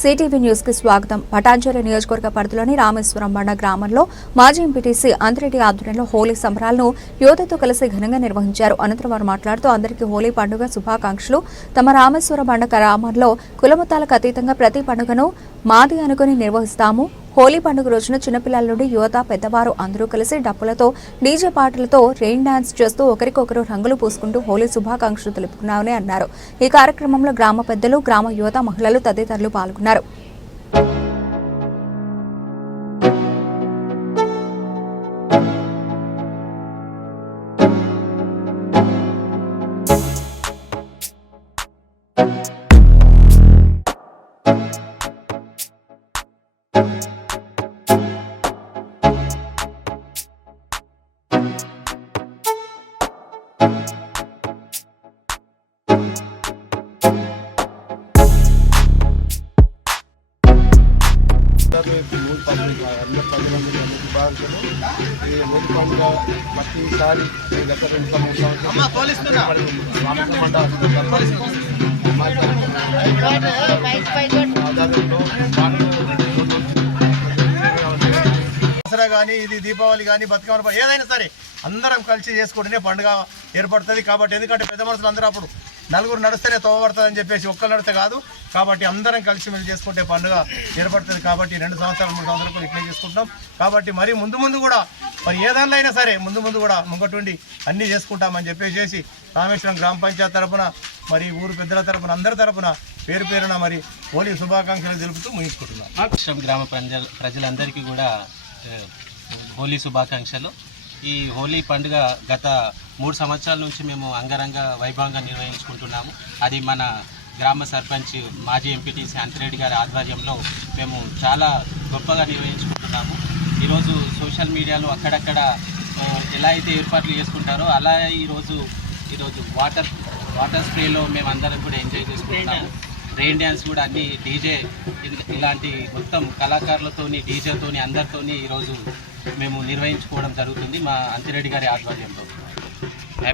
CTV news కి స్వాగతం. పటాన్చెరు నియోజకవర్గ పరిధిలోని రామేశ్వరం బండ గ్రామంలో మాజీ ఎంపీటీసీ అంతిరెడ్డి ఆధ్వర్యంలో హోలీ సంబరాలను యువతతో కలిసి ఘనంగా నిర్వహించారు. అనంతరం వారు మాట్లాడుతూ అందరికీ హోలీ పండుగ శుభాకాంక్షలు. తమ రామేశ్వరం బండ గ్రామంలో కులమతాలకు అతీతంగా ప్రతి పండుగను మాది అనుకుని నిర్వహిస్తాము. హోలీ పండుగ రోజున చిన్నపిల్లల నుండి యువత, పెద్దవారు అందరూ కలిసి డప్పులతో, డీజే పాటలతో రెయిన్ డాన్స్ చేస్తూ ఒకరికొకరు రంగులు పూసుకుంటూ హోలీ శుభాకాంక్షలు తెలుపుకున్నామని అన్నారు. ఈ కార్యక్రమంలో గ్రామ పెద్దలు, గ్రామ యువత, మహిళలు తదితరులు పాల్గొన్నారు. ప్రతిసారి గత 2 సంవత్సరాలు దసరా కానీ, ఇది దీపావళి కానీ, బతుకమ్మ ఏదైనా సరే అందరం కలిసి చేసుకుంటేనే పండుగ ఏర్పడుతుంది. కాబట్టి ఎందుకంటే పెద్ద మనుషులు అందరూ అప్పుడు నలుగురు నడిస్తేనే తోవబడుతుంది అని చెప్పేసి ఒక్కరు నడిస్తే కాదు. కాబట్టి అందరం కలిసి మెలిసి చేసుకుంటే పండుగ ఏర్పడుతుంది. కాబట్టి 2 సంవత్సరాలు 3 సంవత్సరాలు ఇట్లే చేసుకుంటాం. కాబట్టి మరి ముందు కూడా మరి ఏ దానిలో అయినా సరే ముందు కూడా ముంగటుండి అన్నీ చేసుకుంటామని చెప్పేసి రామేశ్వరం గ్రామ పంచాయతీ తరఫున, మరి ఊరు పెద్దల తరఫున, అందరి తరఫున పేరున మరి హోలీ శుభాకాంక్షలు తెలుపుతూ ముగించుకుంటున్నాం. రామేశ్వరం గ్రామ ప్రజలందరికీ కూడా హోలీ శుభాకాంక్షలు. ఈ హోలీ పండుగ గత 3 సంవత్సరాల నుంచి మేము అంగరంగ వైభవంగా నిర్వహించుకుంటున్నాము. అది మన గ్రామ సర్పంచ్, మాజీ ఎంపీటీసీ అంతిరెడ్డి గారి ఆధ్వర్యంలో మేము చాలా గొప్పగా నిర్వహించుకుంటున్నాము. ఈరోజు సోషల్ మీడియాలో అక్కడక్కడ ఎలా అయితే ఏర్పాట్లు చేసుకుంటారో అలా ఈరోజు వాటర్ స్ప్రేలో మేము అందరం కూడా ఎంజాయ్ చేసుకుంటున్నాము. రెయిన్ డ్యాన్స్ కూడా అన్ని డీజే ఇలాంటి మొత్తం కళాకారులతోని, డీజేతోని అందరితోని ఈరోజు మేము నిర్వహించుకోవడం జరుగుతుంది మా అంతిరెడ్డి గారి ఆధ్వర్యంలో.